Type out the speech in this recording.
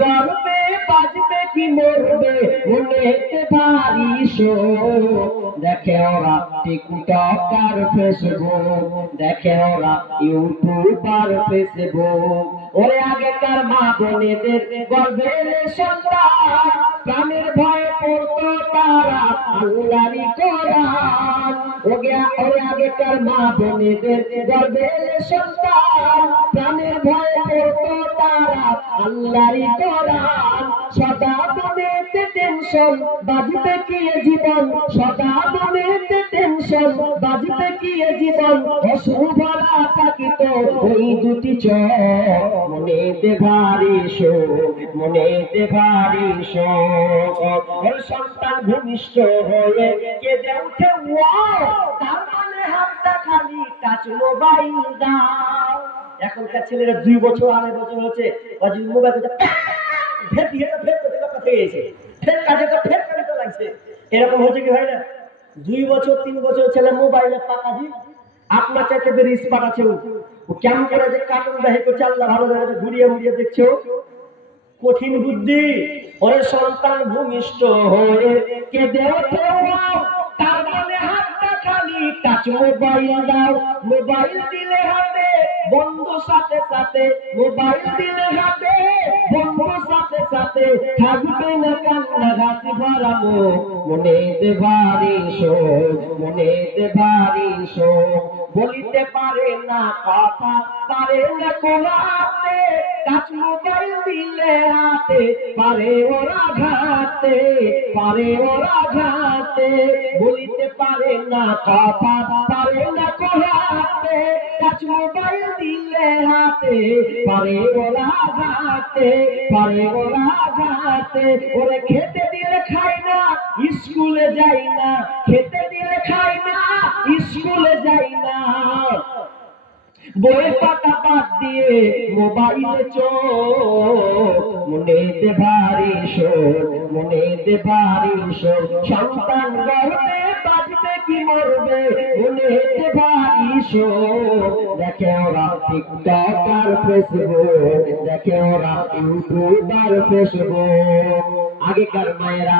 গর্বে বাজবে কি মরবে মনেতে ভারী শোক। দেখে ওরা টিকটক আর ফেসবুক, দেখে ওরা ইউটিউব আর ফেসবুক। ওরে আগেকার মা বোনেদের গর্ভের সন্তান প্রাণের ভয়ে পড়তো তারা আল্লাহরই কোরআন। ওরে আগেকার মা বোনেদের গর্ভের সন্তান প্রাণের ভয়ে পড়তো তারা আল্লাহরই কোরআন। সদা মনেতে টেনশন বাজবে কি জীবন, সদা মনেতে টেনশন বাজবে কি জীবন। অশুভরা থাকিত ওই দুটি চোখ, মনেতে ভারী শোক, মনেতে ভারী শোক। ওর সন্তান ভূমিষ্ঠ হয়ে কেঁদে উঠে তার মানে হাতটা খালি টাচ মোবাইল দাও। এখনকার ছেলেরা 2 বছর 2.5 বছর হচ্ছে মোবাইল এরকম হচ্ছে কি হয় না? 2 বছর 3 বছর ছেলে মোবাইলে পাকা দি আপনার চাইতে বেশি স্মার্ট আছে। ও কেমন করে যে কার্টুন দেখে করছে আল্লাহ ভালো জানে, ঘুরিয়ে মুড়িয়ে দেখছো। কঠিন বুদ্ধি। ওরে সন্তান ভূমিষ্ঠ হয়ে কেঁদে ওঠে তার মানে হাতটা খালি টাচ মোবাইল দাও। মোবাইল দিলে হাতে বন্ধু সাথে সাথে, মোবাইল দিলে হাতে বন্ধু সাথে সাথে থাকবে না কান্না হাসি ভরা মুখ। মনেতে ভারী শোক, মনেতে ভারী শোক। বলিতে পারে না কথা, পারে না কোলাতে, টাচ মোবাইল দিলে হাতে পারে ওরা ঘাতে, পারে ওরা ঘাতে। বলিতে পারে না কথা, পারে না কোলাতে, টাচ মোবাইল দিলে হাতে পারে ওরা ঘাতে, পারে ওরা ঘাতে। ওরে খেতে দিলে খাই না স্কুলে যাই না, খেতে দিলে খাই না স্কুলে যাই না। বইয়ের পাতা বাদ দিয়ে মোবাইলে চোখ, মনেতে ভারী শোক, মনেতে ভারী শোক। সন্তান গর্ভে বাজবে কি মরবে মনেতে ভারী শোক। দেখে ওরা টিকটক আর ফেসবুক, দেখে ওরা ইউটিউব আর ফেসবুক। আগেকার মায়েরা